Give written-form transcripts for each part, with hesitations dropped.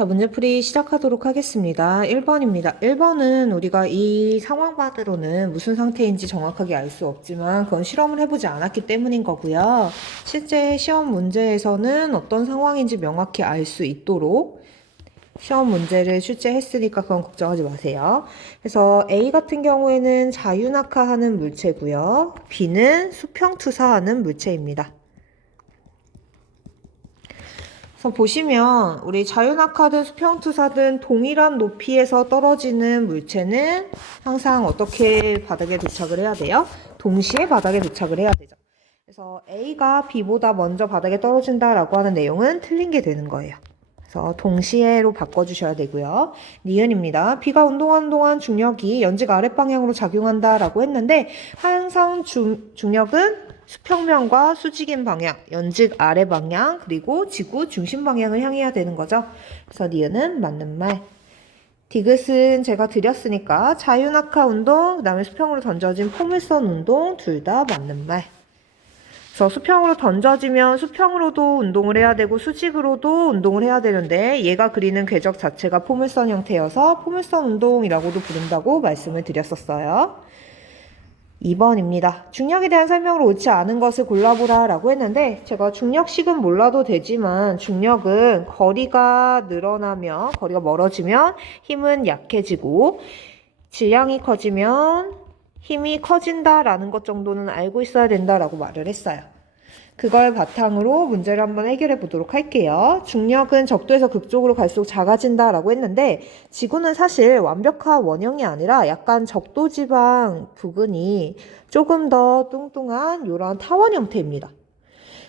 자, 문제풀이 시작하도록 하겠습니다. 1번입니다. 1번은 우리가 이 상황만으로는 무슨 상태인지 정확하게 알 수 없지만 그건 실험을 해보지 않았기 때문인 거고요. 실제 시험 문제에서는 어떤 상황인지 명확히 알 수 있도록 시험 문제를 출제했으니까 그건 걱정하지 마세요. 그래서 A 같은 경우에는 자유낙하하는 물체고요. B는 수평투사하는 물체입니다. 그래서 보시면 우리 자유낙하든 수평투사든 동일한 높이에서 떨어지는 물체는 항상 어떻게 바닥에 도착을 해야 돼요? 동시에 바닥에 도착을 해야 되죠. 그래서 A가 B보다 먼저 바닥에 떨어진다라고 하는 내용은 틀린 게 되는 거예요. 그래서 동시에로 바꿔주셔야 되고요. 니은입니다. B가 운동하는 동안 중력이 연직 아랫방향으로 작용한다라고 했는데 항상 중력은 수평면과 수직인 방향, 연직 아래 방향, 그리고 지구 중심 방향을 향해야 되는 거죠. 그래서 니은은 맞는 말. 디귿은 제가 드렸으니까 자유낙하 운동, 그 다음에 수평으로 던져진 포물선 운동 둘 다 맞는 말. 그래서 수평으로 던져지면 수평으로도 운동을 해야 되고 수직으로도 운동을 해야 되는데 얘가 그리는 궤적 자체가 포물선 형태여서 포물선 운동이라고도 부른다고 말씀을 드렸었어요. 2번입니다. 중력에 대한 설명으로 옳지 않은 것을 골라보라 라고 했는데 제가 중력식은 몰라도 되지만 중력은 거리가 늘어나면 거리가 멀어지면 힘은 약해지고 질량이 커지면 힘이 커진다라는 것 정도는 알고 있어야 된다라고 말을 했어요. 그걸 바탕으로 문제를 한번 해결해 보도록 할게요. 중력은 적도에서 극쪽으로 갈수록 작아진다라고 했는데 지구는 사실 완벽한 원형이 아니라 약간 적도지방 부근이 조금 더 뚱뚱한 이런 타원 형태입니다.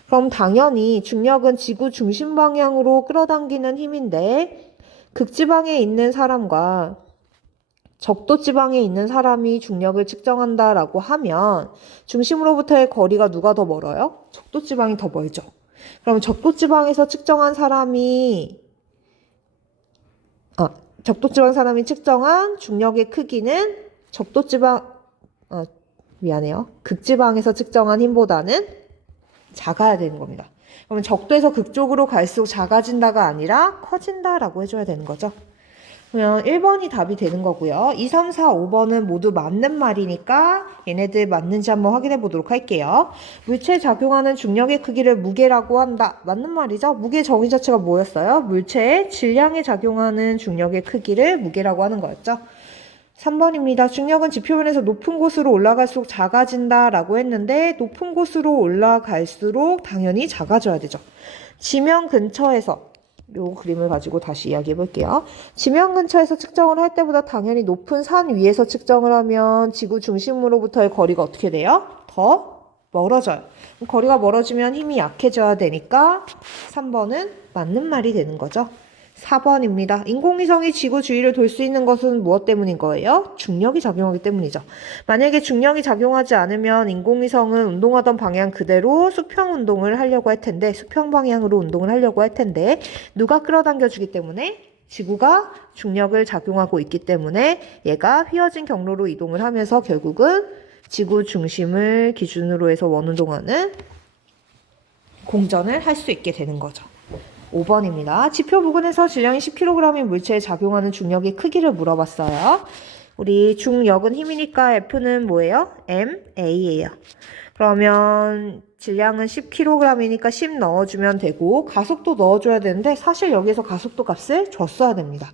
그럼 당연히 중력은 지구 중심 방향으로 끌어당기는 힘인데 극지방에 있는 사람과 적도 지방에 있는 사람이 중력을 측정한다라고 하면 중심으로부터의 거리가 누가 더 멀어요? 적도 지방이 더 멀죠. 그럼 적도 지방에서 측정한 사람이 적도 지방 사람이 측정한 중력의 크기는 적도 지방 미안해요. 극지방에서 측정한 힘보다는 작아야 되는 겁니다. 그러면 적도에서 극쪽으로 갈수록 작아진다가 아니라 커진다라고 해줘야 되는 거죠. 그러면 1번이 답이 되는 거고요. 2, 3, 4, 5번은 모두 맞는 말이니까 얘네들 맞는지 한번 확인해 보도록 할게요. 물체에 작용하는 중력의 크기를 무게라고 한다. 맞는 말이죠? 무게 정의 자체가 뭐였어요? 물체의 질량에 작용하는 중력의 크기를 무게라고 하는 거였죠. 3번입니다. 중력은 지표면에서 높은 곳으로 올라갈수록 작아진다 라고 했는데 높은 곳으로 올라갈수록 당연히 작아져야 되죠. 지면 근처에서 요 그림을 가지고 다시 이야기해 볼게요. 지면 근처에서 측정을 할 때보다 당연히 높은 산 위에서 측정을 하면 지구 중심으로부터의 거리가 어떻게 돼요? 더 멀어져요. 거리가 멀어지면 힘이 약해져야 되니까 3번은 맞는 말이 되는 거죠. 4번입니다. 인공위성이 지구 주위를 돌 수 있는 것은 무엇 때문인 거예요? 중력이 작용하기 때문이죠. 만약에 중력이 작용하지 않으면 인공위성은 운동하던 방향 그대로 수평 운동을 하려고 할 텐데 수평 방향으로 운동을 하려고 할 텐데 누가 끌어당겨 주기 때문에? 지구가 중력을 작용하고 있기 때문에 얘가 휘어진 경로로 이동을 하면서 결국은 지구 중심을 기준으로 해서 원운동하는 공전을 할 수 있게 되는 거죠. 5번입니다. 지표 부근에서 질량이 10kg인 물체에 작용하는 중력의 크기를 물어봤어요. 우리 중력은 힘이니까 F는 뭐예요? MA예요. 그러면 질량은 10kg이니까 10 넣어주면 되고 가속도 넣어줘야 되는데 사실 여기서 가속도 값을 줬어야 됩니다.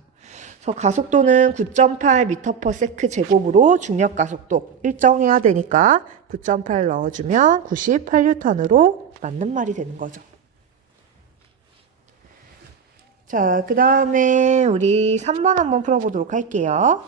그래서 가속도는 9.8m/s 제곱으로 중력 가속도 일정해야 되니까 9.8 넣어주면 98N으로 맞는 말이 되는 거죠. 자, 그 다음에 우리 3번 한번 풀어보도록 할게요.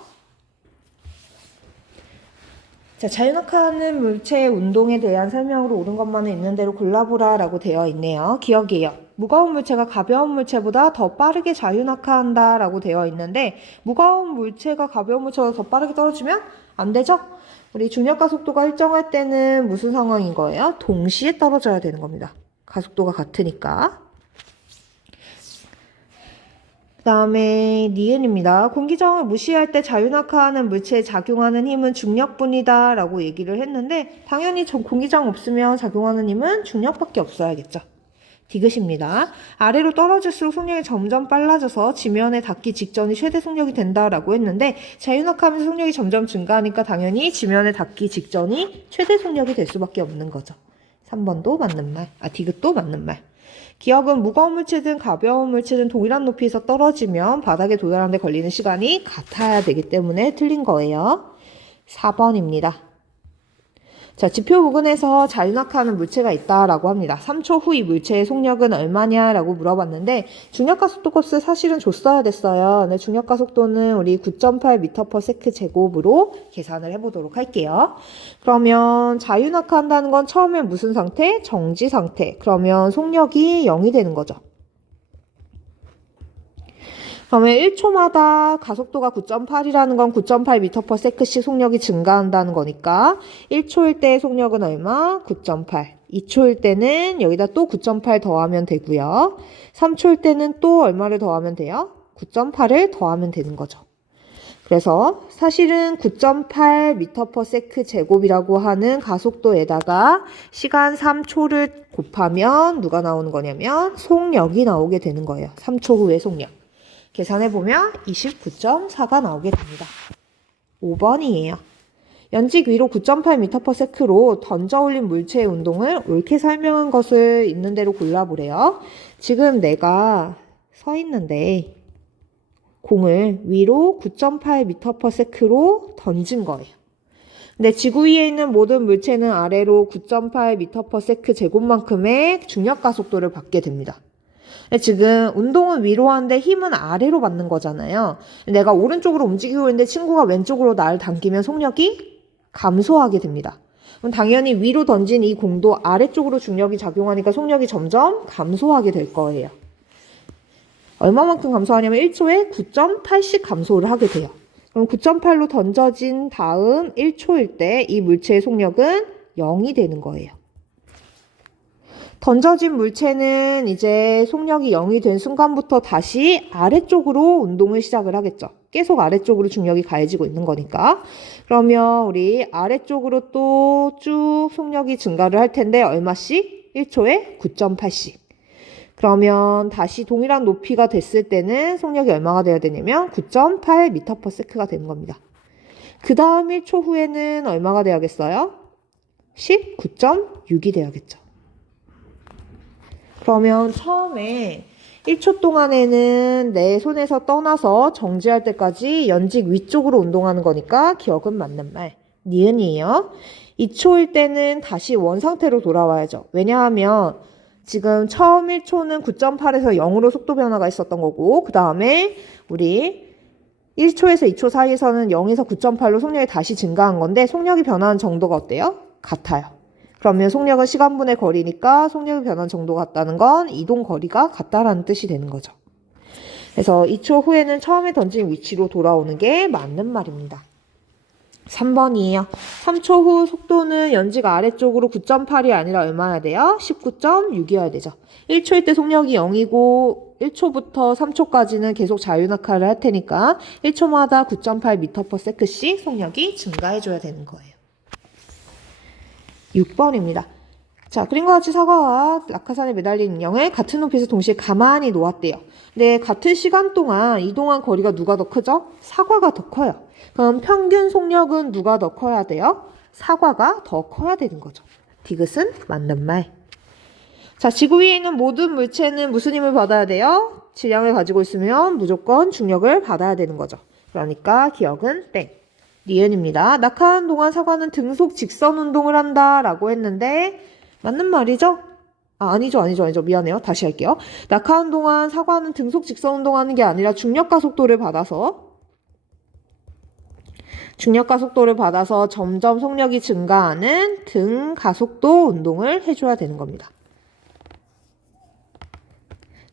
자, 자유낙하하는 물체의 운동에 대한 설명으로 옳은 것만은 있는 대로 골라보라 라고 되어 있네요. 기억이에요. 무거운 물체가 가벼운 물체보다 더 빠르게 자유낙하한다 라고 되어 있는데 무거운 물체가 가벼운 물체보다 더 빠르게 떨어지면 안 되죠? 우리 중력 가속도가 일정할 때는 무슨 상황인 거예요? 동시에 떨어져야 되는 겁니다. 가속도가 같으니까. 그 다음에 니은입니다. 공기저항을 무시할 때 자유낙하하는 물체에 작용하는 힘은 중력뿐이다 라고 얘기를 했는데 당연히 공기저항 없으면 작용하는 힘은 중력밖에 없어야겠죠. 디귿입니다. 아래로 떨어질수록 속력이 점점 빨라져서 지면에 닿기 직전이 최대 속력이 된다라고 했는데 자유낙하하면서 속력이 점점 증가하니까 당연히 지면에 닿기 직전이 최대 속력이 될 수밖에 없는 거죠. 3번도 맞는 말, 디귿도 맞는 말. 기억은 무거운 물체든 가벼운 물체든 동일한 높이에서 떨어지면 바닥에 도달하는 데 걸리는 시간이 같아야 되기 때문에 틀린 거예요. 4번입니다. 자, 지표 부근에서 자유낙하하는 물체가 있다라고 합니다. 3초 후 이 물체의 속력은 얼마냐라고 물어봤는데 중력가속도 값을 사실은 줬어야 됐어요. 네, 중력가속도는 우리 9.8m/s 제곱으로 계산을 해보도록 할게요. 그러면 자유낙하한다는 건 처음엔 무슨 상태? 정지 상태. 그러면 속력이 0이 되는 거죠. 그러면 1초마다 가속도가 9.8이라는 건 9.8m/s씩 속력이 증가한다는 거니까 1초일 때의 속력은 얼마? 9.8. 2초일 때는 여기다 또 9.8 더하면 되고요. 3초일 때는 또 얼마를 더하면 돼요? 9.8을 더하면 되는 거죠. 그래서 사실은 9.8m/s 제곱이라고 하는 가속도에다가 시간 3초를 곱하면 누가 나오는 거냐면 속력이 나오게 되는 거예요. 3초 후의 속력. 계산해보면 29.4가 나오게 됩니다. 5번이에요. 연직 위로 9.8m/s로 던져 올린 물체의 운동을 옳게 설명한 것을 있는 대로 골라보래요. 지금 내가 서 있는데 공을 위로 9.8m/s로 던진 거예요. 근데 지구 위에 있는 모든 물체는 아래로 9.8m/s 제곱만큼의 중력 가속도를 받게 됩니다. 지금 운동은 위로 하는데 힘은 아래로 받는 거잖아요. 내가 오른쪽으로 움직이고 있는데 친구가 왼쪽으로 나를 당기면 속력이 감소하게 됩니다. 그럼 당연히 위로 던진 이 공도 아래쪽으로 중력이 작용하니까 속력이 점점 감소하게 될 거예요. 얼마만큼 감소하냐면 1초에 9.8씩 감소를 하게 돼요. 그럼 9.8로 던져진 다음 1초일 때 이 물체의 속력은 0이 되는 거예요. 던져진 물체는 이제 속력이 0이 된 순간부터 다시 아래쪽으로 운동을 시작을 하겠죠. 계속 아래쪽으로 중력이 가해지고 있는 거니까. 그러면 우리 아래쪽으로 또 쭉 속력이 증가를 할 텐데 얼마씩? 1초에 9.8씩. 그러면 다시 동일한 높이가 됐을 때는 속력이 얼마가 돼야 되냐면 9.8m/s가 되는 겁니다. 그 다음 1초 후에는 얼마가 돼야겠어요? 19.6이 돼야겠죠. 그러면 처음에 1초 동안에는 내 손에서 떠나서 정지할 때까지 연직 위쪽으로 운동하는 거니까 기억은 맞는 말. 니은이에요. 2초일 때는 다시 원상태로 돌아와야죠. 왜냐하면 지금 처음 1초는 9.8에서 0으로 속도 변화가 있었던 거고 그 다음에 우리 1초에서 2초 사이에서는 0에서 9.8로 속력이 다시 증가한 건데 속력이 변화한 정도가 어때요? 같아요. 그러면 속력은 시간분의 거리니까 속력이 변한 정도 같다는 건 이동 거리가 같다라는 뜻이 되는 거죠. 그래서 2초 후에는 처음에 던진 위치로 돌아오는 게 맞는 말입니다. 3번이에요. 3초 후 속도는 연직 아래쪽으로 9.8이 아니라 얼마나 돼요? 19.6이어야 되죠. 1초일 때 속력이 0이고 1초부터 3초까지는 계속 자유낙하를 할 테니까 1초마다 9.8m/s씩 속력이 증가해줘야 되는 거예요. 6번입니다. 자, 그림과 같이 사과와 낙하산에 매달린 인형을 같은 높이에서 동시에 가만히 놓았대요. 근데 같은 시간 동안 이동한 거리가 누가 더 크죠? 사과가 더 커요. 그럼 평균 속력은 누가 더 커야 돼요? 사과가 더 커야 되는 거죠. 디귿은 맞는 말. 자, 지구 위에 있는 모든 물체는 무슨 힘을 받아야 돼요? 질량을 가지고 있으면 무조건 중력을 받아야 되는 거죠. 그러니까 기억은 땡. 니은입니다. 낙하하는 동안 사과는 등속 직선 운동을 한다라고 했는데 맞는 말이죠? 아니죠. 미안해요. 다시 할게요. 낙하하는 동안 사과는 등속 직선 운동하는 게 아니라 중력 가속도를 받아서 점점 속력이 증가하는 등 가속도 운동을 해줘야 되는 겁니다.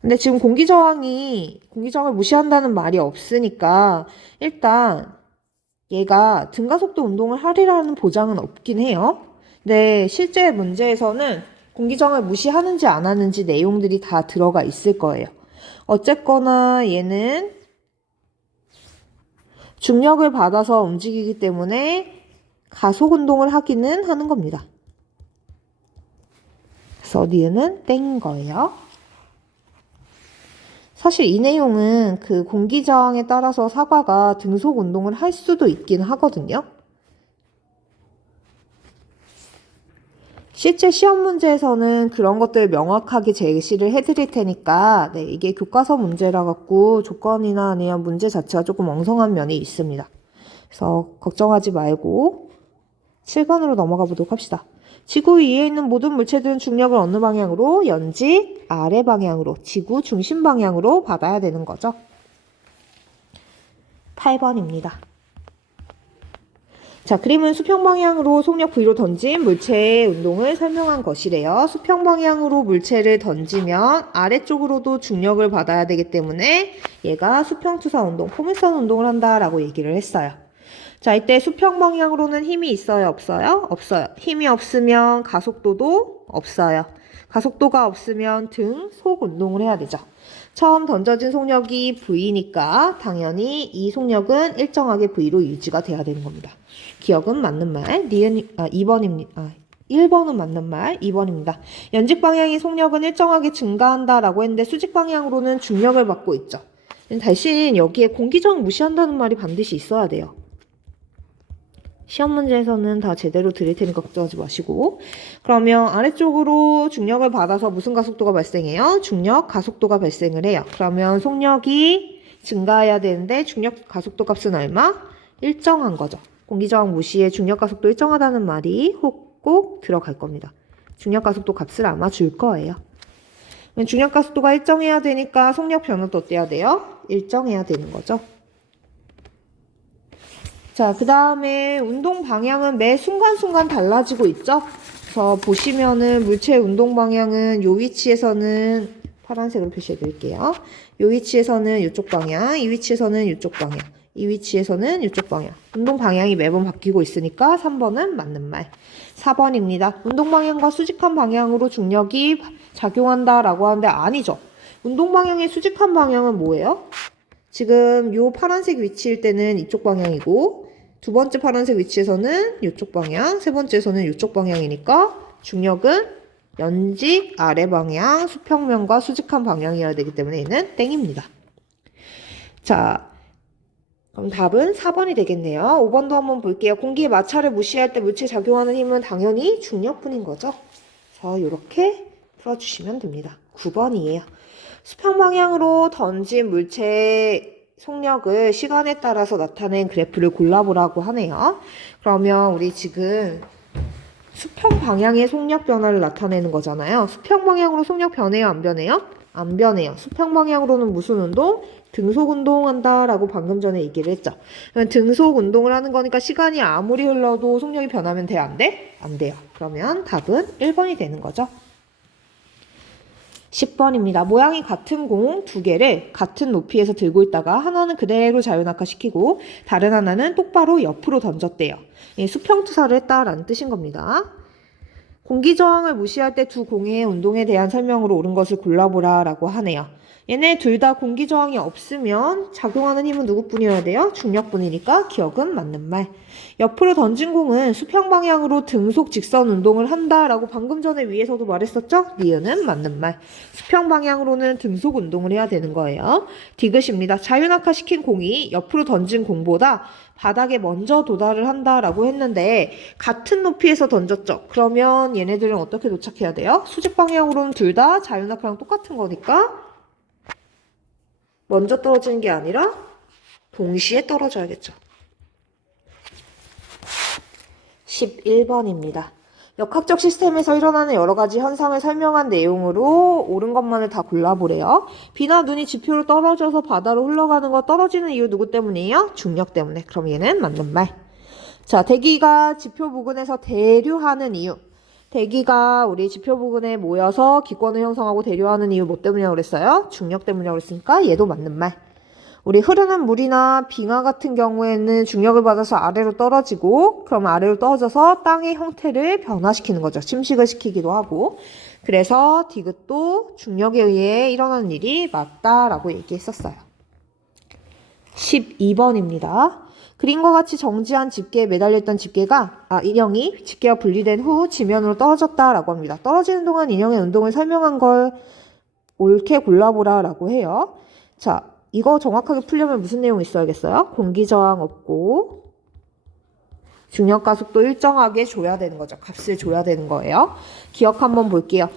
근데 지금 공기저항을 무시한다는 말이 없으니까 일단 얘가 등가속도 운동을 하리라는 보장은 없긴 해요. 근데 실제 문제에서는 공기저항을 무시하는지 안 하는지 내용들이 다 들어가 있을 거예요. 어쨌거나 얘는 중력을 받아서 움직이기 때문에 가속 운동을 하기는 하는 겁니다. 그래서 니은은 땡인 거예요. 사실 이 내용은 그 공기 저항에 따라서 사과가 등속 운동을 할 수도 있긴 하거든요. 실제 시험 문제에서는 그런 것들을 명확하게 제시를 해드릴 테니까 네, 이게 교과서 문제라 갖고 조건이나 아니면 문제 자체가 조금 엉성한 면이 있습니다. 그래서 걱정하지 말고 7번으로 넘어가 보도록 합시다. 지구 위에 있는 모든 물체들은 중력을 어느 방향으로? 연직 아래 방향으로, 지구 중심 방향으로 받아야 되는 거죠. 8번입니다. 자, 그림은 수평 방향으로 속력 V로 던진 물체의 운동을 설명한 것이래요. 수평 방향으로 물체를 던지면 아래쪽으로도 중력을 받아야 되기 때문에 얘가 수평투사 운동, 포물선 운동을 한다라고 얘기를 했어요. 자, 이때 수평 방향으로는 힘이 있어요? 없어요? 없어요. 힘이 없으면 가속도도 없어요. 가속도가 없으면 등, 속 운동을 해야 되죠. 처음 던져진 속력이 V니까 당연히 이 속력은 일정하게 V로 유지가 돼야 되는 겁니다. 기억은 맞는 말, 2번입니다. 1번은 맞는 말, 2번입니다. 연직 방향의 속력은 일정하게 증가한다라고 했는데 수직 방향으로는 중력을 받고 있죠. 대신 여기에 공기저항 무시한다는 말이 반드시 있어야 돼요. 시험 문제에서는 다 제대로 드릴 테니까 걱정하지 마시고. 그러면 아래쪽으로 중력을 받아서 무슨 가속도가 발생해요? 중력 가속도가 발생을 해요. 그러면 속력이 증가해야 되는데 중력 가속도 값은 얼마? 일정한 거죠. 공기저항 무시에 중력 가속도 일정하다는 말이 꼭 들어갈 겁니다. 중력 가속도 값을 아마 줄 거예요. 중력 가속도가 일정해야 되니까 속력 변화도 어때야 돼요? 일정해야 되는 거죠. 자, 그 다음에 운동 방향은 매 순간순간 달라지고 있죠? 그래서 보시면은 물체의 운동 방향은 요 위치에서는 파란색으로 표시해 드릴게요. 요 위치에서는 이쪽 방향, 이 위치에서는 이쪽 방향, 이 위치에서는 이쪽 방향. 운동 방향이 매번 바뀌고 있으니까 3번은 맞는 말. 4번입니다. 운동 방향과 수직한 방향으로 중력이 작용한다라고 하는데 아니죠. 운동 방향의 수직한 방향은 뭐예요? 지금 요 파란색 위치일 때는 이쪽 방향이고 두 번째 파란색 위치에서는 이쪽 방향, 세 번째에서는 이쪽 방향이니까 중력은 연직 아래 방향, 수평면과 수직한 방향이어야 되기 때문에 얘는 땡입니다. 자, 그럼 답은 4번이 되겠네요. 5번도 한번 볼게요. 공기의 마찰을 무시할 때 물체에 작용하는 힘은 당연히 중력뿐인 거죠. 그래서 이렇게 풀어주시면 됩니다. 9번이에요. 수평 방향으로 던진 물체의 속력을 시간에 따라서 나타낸 그래프를 골라보라고 하네요. 그러면 우리 지금 수평 방향의 속력 변화를 나타내는 거잖아요. 수평 방향으로 속력 변해요? 안 변해요? 안 변해요. 수평 방향으로는 무슨 운동? 등속 운동한다라고 방금 전에 얘기를 했죠. 그러면 등속 운동을 하는 거니까 시간이 아무리 흘러도 속력이 변하면 돼? 안 돼? 안 돼요. 그러면 답은 1번이 되는 거죠. 10번입니다. 모양이 같은 공 두 개를 같은 높이에서 들고 있다가 하나는 그대로 자유낙하시키고 다른 하나는 똑바로 옆으로 던졌대요. 수평투사를 했다라는 뜻인 겁니다. 공기저항을 무시할 때 두 공의 운동에 대한 설명으로 옳은 것을 골라보라 라고 하네요. 얘네 둘 다 공기저항이 없으면 작용하는 힘은 누구뿐이어야 돼요? 중력뿐이니까 기억은 맞는 말. 옆으로 던진 공은 수평 방향으로 등속 직선 운동을 한다라고 방금 전에 위에서도 말했었죠? 니은은 맞는 말. 수평 방향으로는 등속 운동을 해야 되는 거예요. 디귿입니다. 자유낙하시킨 공이 옆으로 던진 공보다 바닥에 먼저 도달을 한다라고 했는데 같은 높이에서 던졌죠. 그러면 얘네들은 어떻게 도착해야 돼요? 수직 방향으로는 둘 다 자유낙하랑 똑같은 거니까 먼저 떨어지는 게 아니라 동시에 떨어져야겠죠. 11번입니다. 역학적 시스템에서 일어나는 여러 가지 현상을 설명한 내용으로 옳은 것만을 다 골라보래요. 비나 눈이 지표로 떨어져서 바다로 흘러가는 거 떨어지는 이유 누구 때문이에요? 중력 때문에. 그럼 얘는 맞는 말. 자, 대기가 지표 부근에서 대류하는 이유. 대기가 우리 지표 부근에 모여서 기권을 형성하고 대류하는 이유 뭐 때문이라고 그랬어요? 중력 때문이라고 그랬으니까 얘도 맞는 말. 우리 흐르는 물이나 빙하 같은 경우에는 중력을 받아서 아래로 떨어지고 그럼 아래로 떨어져서 땅의 형태를 변화시키는 거죠. 침식을 시키기도 하고. 그래서 디귿도 중력에 의해 일어나는 일이 맞다라고 얘기했었어요. 12번입니다. 그림과 같이 정지한 집게에 매달려있던 인형이 집게가 분리된 후 지면으로 떨어졌다라고 합니다. 떨어지는 동안 인형의 운동을 설명한 걸 옳게 골라보라라고 해요. 자, 이거 정확하게 풀려면 무슨 내용 있어야겠어요? 공기저항 없고 중력가속도 일정하게 줘야 되는 거죠. 값을 줘야 되는 거예요. 기억 한번 볼게요.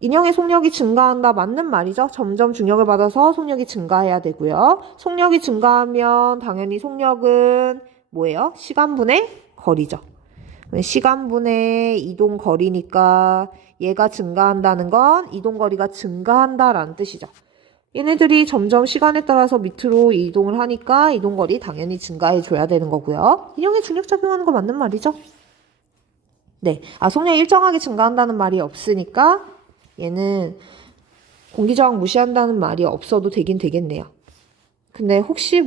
인형의 속력이 증가한다. 맞는 말이죠. 점점 중력을 받아서 속력이 증가해야 되고요. 속력이 증가하면 당연히 속력은 뭐예요? 시간분의 거리죠. 시간분의 이동거리니까 얘가 증가한다는 건 이동거리가 증가한다라는 뜻이죠. 얘네들이 점점 시간에 따라서 밑으로 이동을 하니까 이동거리 당연히 증가해줘야 되는 거고요. 인형에 중력작용하는 거 맞는 말이죠? 네. 속력이 일정하게 증가한다는 말이 없으니까 얘는 공기저항 무시한다는 말이 없어도 되긴 되겠네요. 근데 혹시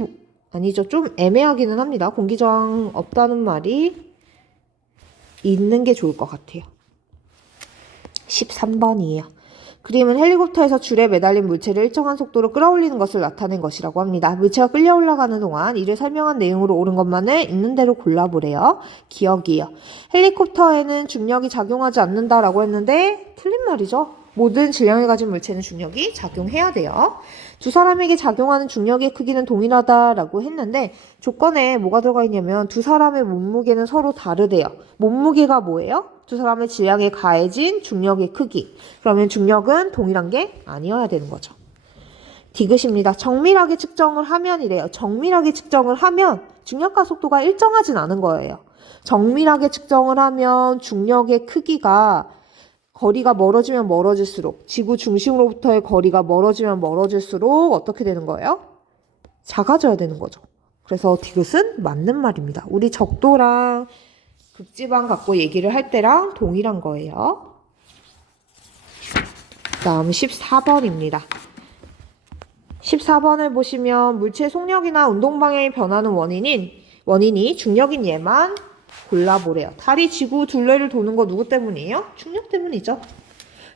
아니죠. 좀 애매하기는 합니다. 공기저항 없다는 말이 있는 게 좋을 것 같아요. 13번이에요. 그림은 헬리콥터에서 줄에 매달린 물체를 일정한 속도로 끌어올리는 것을 나타낸 것이라고 합니다. 물체가 끌려 올라가는 동안 이를 설명한 내용으로 옳은 것만을 있는 대로 골라보래요. 기억이요. 헬리콥터에는 중력이 작용하지 않는다라고 했는데 틀린 말이죠. 모든 질량을 가진 물체는 중력이 작용해야 돼요. 두 사람에게 작용하는 중력의 크기는 동일하다라고 했는데 조건에 뭐가 들어가 있냐면 두 사람의 몸무게는 서로 다르대요. 몸무게가 뭐예요? 두 사람의 질량에 가해진 중력의 크기. 그러면 중력은 동일한 게 아니어야 되는 거죠. 디귿입니다. 정밀하게 측정을 하면 이래요. 정밀하게 측정을 하면 중력과 속도가 일정하진 않은 거예요. 정밀하게 측정을 하면 중력의 크기가 거리가 멀어지면 멀어질수록 지구 중심으로부터의 거리가 멀어지면 멀어질수록 어떻게 되는 거예요? 작아져야 되는 거죠. 그래서 디귿은 맞는 말입니다. 우리 적도랑 극지방 갖고 얘기를 할 때랑 동일한 거예요. 다음 14번입니다. 14번을 보시면 물체의 속력이나 운동 방향이 변하는 원인이 중력인 얘만 골라보래요. 달이 지구 둘레를 도는 거 누구 때문이에요? 중력 때문이죠.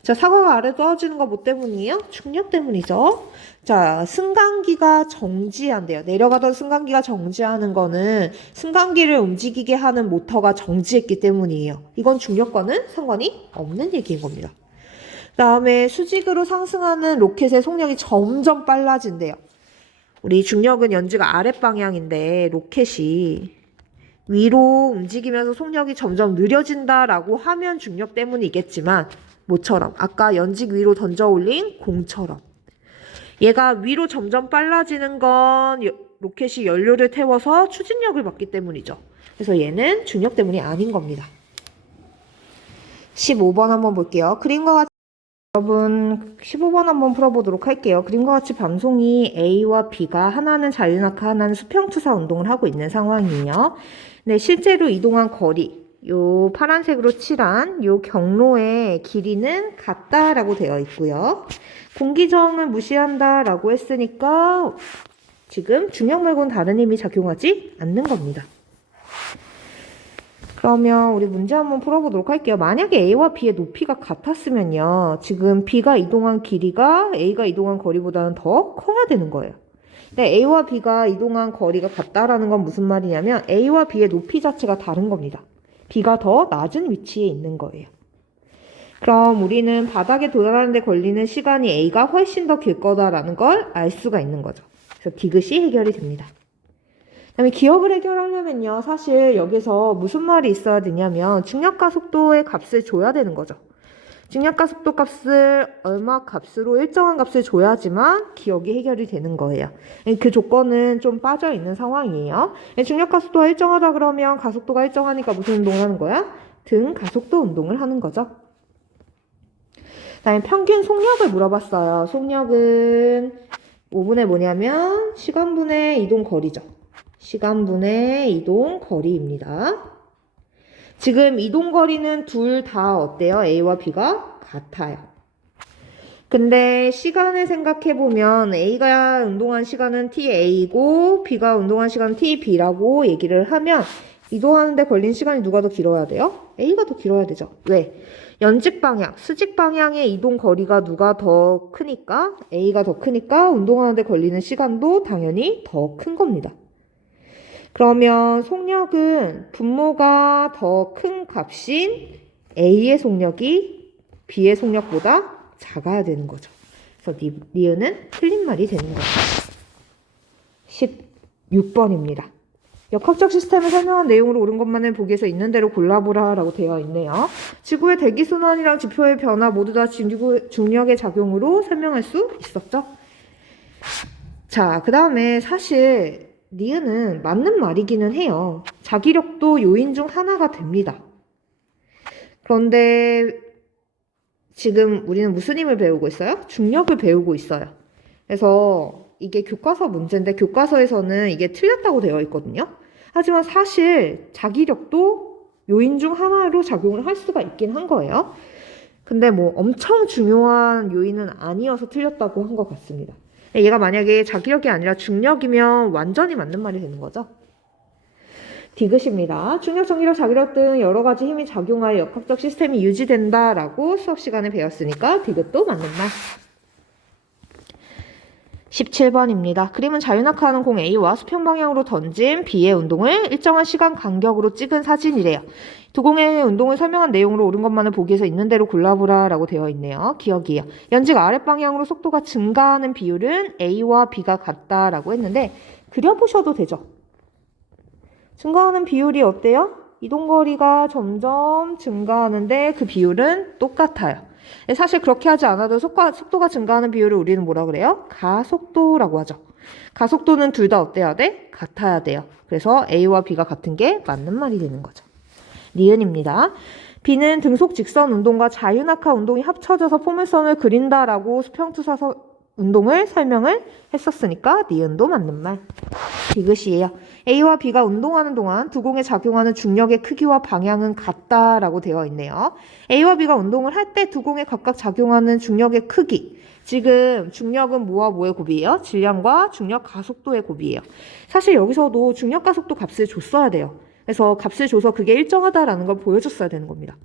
자, 사과가 아래 떨어지는 거 뭐 때문이에요? 중력 때문이죠. 자, 승강기가 정지한대요. 내려가던 승강기가 정지하는 거는 승강기를 움직이게 하는 모터가 정지했기 때문이에요. 이건 중력과는 상관이 없는 얘기인 겁니다. 그 다음에 수직으로 상승하는 로켓의 속력이 점점 빨라진대요. 우리 중력은 연지가 아랫방향인데 로켓이 위로 움직이면서 속력이 점점 느려진다라고 하면 중력 때문이겠지만 뭐처럼 아까 연직 위로 던져 올린 공처럼 얘가 위로 점점 빨라지는 건 로켓이 연료를 태워서 추진력을 받기 때문이죠. 그래서 얘는 중력 때문이 아닌 겁니다. 15번 한번 볼게요. 그림과 같이 여러분 15번 한번 풀어보도록 할게요. 그림과 같이 방송이 A와 B가 하나는 자유낙하 하나는 수평투사 운동을 하고 있는 상황이에요. 네, 실제로 이동한 거리 요 파란색으로 칠한 요 경로의 길이는 같다라고 되어 있고요. 공기저항을 무시한다라고 했으니까 지금 중력 말고는 다른 힘이 작용하지 않는 겁니다. 그러면 우리 문제 한번 풀어보도록 할게요. 만약에 A와 B의 높이가 같았으면요. 지금 B가 이동한 길이가 A가 이동한 거리보다는 더 커야 되는 거예요. 근데 A와 B가 이동한 거리가 같다라는 건 무슨 말이냐면 A와 B의 높이 자체가 다른 겁니다. B가 더 낮은 위치에 있는 거예요. 그럼 우리는 바닥에 도달하는 데 걸리는 시간이 A가 훨씬 더 길 거다라는 걸 알 수가 있는 거죠. 그래서 디귿이 해결이 됩니다. 그 다음에 기억을 해결하려면요. 사실 여기서 무슨 말이 있어야 되냐면 중력과 속도의 값을 줘야 되는 거죠. 중력과 속도 값을 얼마 값으로 일정한 값을 줘야지만 기억이 해결이 되는 거예요. 그 조건은 좀 빠져 있는 상황이에요. 중력과 속도가 일정하다 그러면 가속도가 일정하니까 무슨 운동을 하는 거야? 등 가속도 운동을 하는 거죠. 그 다음에 평균 속력을 물어봤어요. 속력은 5분의 뭐냐면 시간분의 이동 거리죠. 시간분의 이동 거리입니다. 지금 이동 거리는 둘 다 어때요? A와 B가 같아요. 근데 시간을 생각해보면 A가 운동한 시간은 TA이고 B가 운동한 시간은 TB라고 얘기를 하면 이동하는데 걸린 시간이 누가 더 길어야 돼요? A가 더 길어야 되죠. 왜? 연직 방향, 수직 방향의 이동 거리가 누가 더 크니까 A가 더 크니까 운동하는데 걸리는 시간도 당연히 더 큰 겁니다. 그러면 속력은 분모가 더 큰 값인 A의 속력이 B의 속력보다 작아야 되는 거죠. 그래서 니은은 틀린 말이 되는 거죠. 16번입니다. 역학적 시스템을 설명한 내용으로 옳은 것만을 보기에서 있는 대로 골라보라 라고 되어 있네요. 지구의 대기순환이랑 지표의 변화 모두 다 중력의 작용으로 설명할 수 있었죠. 자, 그 다음에 사실 니은은 맞는 말이기는 해요. 자기력도 요인 중 하나가 됩니다. 그런데 지금 우리는 무슨 힘을 배우고 있어요? 중력을 배우고 있어요. 그래서 이게 교과서 문제인데 교과서에서는 이게 틀렸다고 되어 있거든요. 하지만 사실 자기력도 요인 중 하나로 작용을 할 수가 있긴 한 거예요. 근데 뭐 엄청 중요한 요인은 아니어서 틀렸다고 한 것 같습니다. 얘가 만약에 자기력이 아니라 중력이면 완전히 맞는 말이 되는 거죠. 디귿입니다. 중력, 정기력, 자기력 등 여러 가지 힘이 작용하여 역학적 시스템이 유지된다라고 수업 시간에 배웠으니까 디귿도 맞는 말. 17번입니다. 그림은 자유낙하하는 공 A와 수평 방향으로 던진 B의 운동을 일정한 시간 간격으로 찍은 사진이래요. 두 공의 운동을 설명한 내용으로 옳은 것만을 보기에서 있는 대로 골라보라 라고 되어 있네요. 기억이에요. 연직 아랫방향으로 속도가 증가하는 비율은 A와 B가 같다라고 했는데 그려보셔도 되죠. 증가하는 비율이 어때요? 이동거리가 점점 증가하는데 그 비율은 똑같아요. 사실 그렇게 하지 않아도 속도가 증가하는 비율을 우리는 뭐라 그래요? 가속도라고 하죠. 가속도는 둘 다 어때야 돼? 같아야 돼요. 그래서 A와 B가 같은 게 맞는 말이 되는 거죠. 니은입니다. B는 등속 직선 운동과 자유낙하 운동이 합쳐져서 포물선을 그린다라고 수평투사 운동을 설명을 했었으니까 니은도 맞는 말. 디귿이에요. A와 B가 운동하는 동안 두 공에 작용하는 중력의 크기와 방향은 같다라고 되어 있네요. A와 B가 운동을 할 때 두 공에 각각 작용하는 중력의 크기. 지금 중력은 뭐와 뭐의 곱이에요? 질량과 중력 가속도의 곱이에요. 사실 여기서도 중력 가속도 값을 줬어야 돼요. 그래서 값을 줘서 그게 일정하다라는 걸 보여줬어야 되는 겁니다.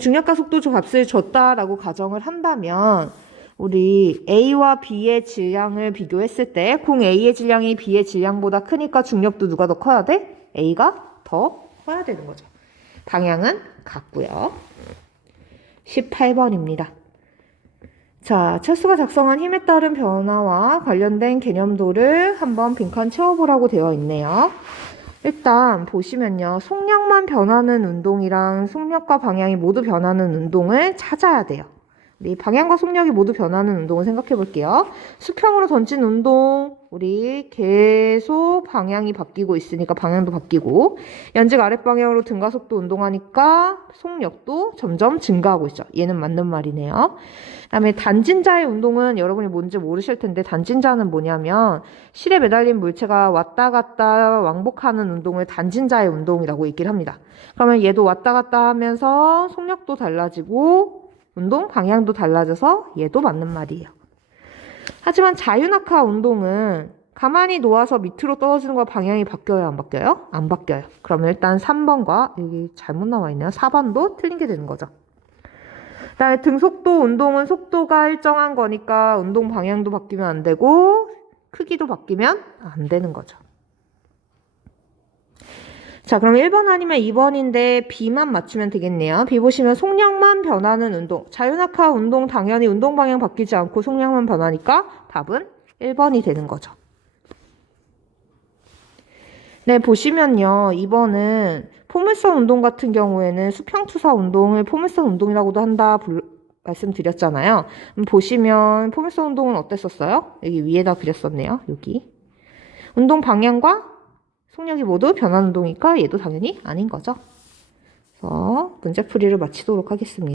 중력 가속도 값을 줬다라고 가정을 한다면 우리 A와 B의 질량을 비교했을 때 공 A의 질량이 B의 질량보다 크니까 중력도 누가 더 커야 돼? A가 더 커야 되는 거죠. 방향은 같고요. 18번입니다. 자, 찰스가 작성한 힘에 따른 변화와 관련된 개념도를 한번 빈칸 채워보라고 되어 있네요. 일단 보시면요. 속력만 변하는 운동이랑 속력과 방향이 모두 변하는 운동을 찾아야 돼요. 우리 방향과 속력이 모두 변하는 운동을 생각해 볼게요. 수평으로 던진 운동, 우리 계속 방향이 바뀌고 있으니까 방향도 바뀌고, 연직 아랫방향으로 등가속도 운동하니까 속력도 점점 증가하고 있죠. 얘는 맞는 말이네요. 그다음에 단진자의 운동은 여러분이 뭔지 모르실 텐데 단진자는 뭐냐면 실에 매달린 물체가 왔다 갔다 왕복하는 운동을 단진자의 운동이라고 얘기를 합니다. 그러면 얘도 왔다 갔다 하면서 속력도 달라지고 운동 방향도 달라져서 얘도 맞는 말이에요. 하지만 자유낙하 운동은 가만히 놓아서 밑으로 떨어지는 거 방향이 바뀌어요? 안 바뀌어요? 안 바뀌어요. 그러면 일단 3번과 여기 잘못 나와 있네요. 4번도 틀린 게 되는 거죠. 그다음에 등속도 운동은 속도가 일정한 거니까 운동 방향도 바뀌면 안 되고 크기도 바뀌면 안 되는 거죠. 자, 그럼 1번 아니면 2번인데 B만 맞추면 되겠네요. B 보시면 속력만 변하는 운동. 자유낙하 운동 당연히 운동 방향 바뀌지 않고 속력만 변하니까 답은 1번이 되는 거죠. 네, 보시면요. 2번은 포물선 운동 같은 경우에는 수평투사 운동을 포물선 운동이라고도 한다 말씀드렸잖아요. 보시면 포물선 운동은 어땠었어요? 여기 위에다 그렸었네요. 여기. 운동 방향과 속력이 모두 변하는 운동이니까 얘도 당연히 아닌 거죠. 그래서 문제풀이를 마치도록 하겠습니다.